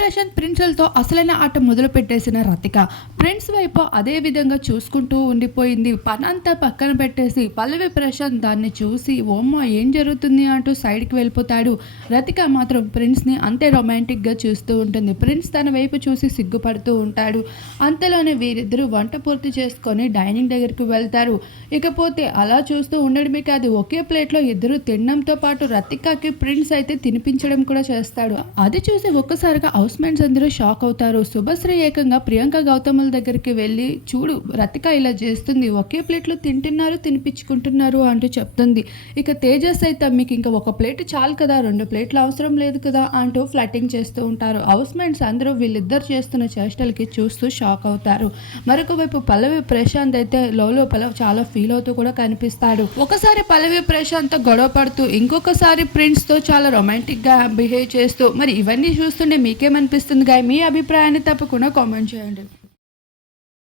ప్రశాంత్ ప్రిన్సెల్తో అసలైన ఆట మొదలు పెట్టేసిన రతిక ప్రిన్స్ వైపు అదే విధంగా చూసుకుంటూ ఉండిపోయింది. పనంతా పక్కన పెట్టేసి పల్లవి ప్రశాంత్ దాన్ని చూసి ఓమ్మో ఏం జరుగుతుంది అంటూ సైడ్కి వెళ్ళిపోతాడు. రతిక మాత్రం ప్రిన్స్ని అంతే రొమాంటిక్గా చూస్తూ ఉంటుంది. ప్రిన్స్ తన వైపు చూసి సిగ్గుపడుతూ ఉంటాడు. అంతలోనే వీరిద్దరూ వంట పూర్తి చేసుకొని డైనింగ్ దగ్గరికి వెళ్తారు. ఇకపోతే అలా చూస్తూ ఉండడమే కాదు, ఒకే ప్లేట్లో ఇద్దరు తినడంతో పాటు రతికకి ప్రిన్స్ అయితే తినిపించడం కూడా చేస్తాడు. అది చూసి ఒక్కసారిగా హౌస్ మేట్స్ అందరూ షాక్ అవుతారు. శుభశ్రీ ఏకంగా ప్రియాంక గౌతముల దగ్గరికి వెళ్ళి చూడు రతిక ఇలా చేస్తుంది, ఒకే ప్లేట్లో తింటున్నారు తినిపించుకుంటున్నారు అంటూ చెప్తుంది. ఇక తేజస్ అయితే మీకు ఇంకా ఒక ప్లేట్ చాలు కదా, 2 ప్లేట్లు అవసరం లేదు కదా అంటూ ఫ్లటింగ్ చేస్తూ ఉంటారు. హౌస్ మేట్స్ అందరూ వీళ్ళిద్దరు చేస్తున్న చేష్టలకి చూస్తూ షాక్ అవుతారు. మరొక వైపు పల్లవి ప్రశాంత్ అయితే లోపల చాలా ఫీల్ అవుతూ కూడా కనిపిస్తాడు. ఒకసారి పల్లవి ప్రశాంత్ తో గొడవ పడుతూ, ఇంకొకసారి ప్రిన్స్ తో చాలా రొమాంటిక్ గా బిహేవ్ చేస్తూ, మరి ఇవన్నీ చూస్తుంటే మీకేమనిపిస్తుంది గాయ? మీ అభిప్రాయాన్ని తప్పకుండా కామెంట్ చేయండి.